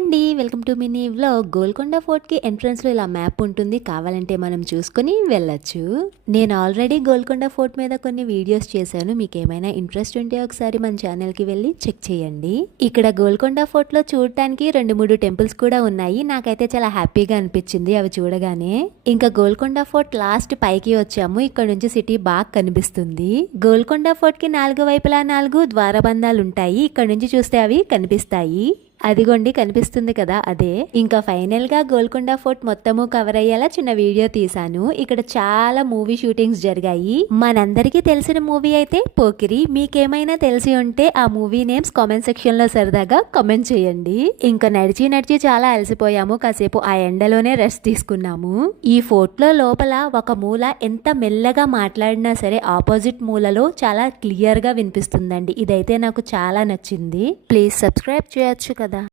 అండి, welcome to mini vlog. Golconda ఫోర్ట్కి ఎంట్రన్స్లో ఇలా మ్యాప్ ఉంటుంది, కావాలంటే మనం చూసుకొని వెళ్ళొచ్చు. నేను ఆల్రెడీ గోల్కొండ ఫోర్ట్ మీద కొన్ని వీడియోస్ చేశాను. మీకు ఏమైనా ఇంట్రెస్ట్ ఉంటే ఒకసారి మన ఛానల్కి వెళ్ళి చెక్ చేయండి. ఇక్కడ గోల్కొండ ఫోర్ట్లో చూడటానికి 2-3 టెంపుల్స్ కూడా ఉన్నాయి. నాకైతే చాలా హ్యాపీగా అనిపించింది అవి చూడగానే. ఇంకా గోల్కొండ ఫోర్ట్ లాస్ట్ పైకి వచ్చాము. ఇక్కడ నుంచి సిటీ బాగా కనిపిస్తుంది. గోల్కొండ ఫోర్ట్కి 4 వైపులా 4 ద్వారబంధాలు ఉంటాయి. ఇక్కడ నుంచి చూస్తే అవి కనిపిస్తాయి. అదిగోండి కనిపిస్తుంది కదా, అదే. ఇంకా ఫైనల్ గా గోల్కొండ ఫోర్ట్ మొత్తము కవర్ అయ్యేలా చిన్న వీడియో తీసాను. ఇక్కడ చాలా మూవీ షూటింగ్స్ జరిగాయి. మనందరికీ తెలిసిన మూవీ అయితే పోకిరి. మీకేమైనా తెలిసి ఉంటే ఆ మూవీ నేమ్స్ కామెంట్ సెక్షన్ లో సరదాగా కామెంట్ చేయండి. ఇంకా నడిచి చాలా అలసిపోయాము. కాసేపు ఆ ఎండలోనే రెస్ట్ తీసుకున్నాము. ఈ ఫోర్ట్ లో లోపల ఒక మూల ఎంత మెల్లగా మాట్లాడినా సరే ఆపోజిట్ మూలలో చాలా క్లియర్ గా వినిపిస్తుందండి. ఇదైతే నాకు చాలా నచ్చింది. ప్లీజ్ సబ్స్క్రైబ్ చేయొచ్చు కదా.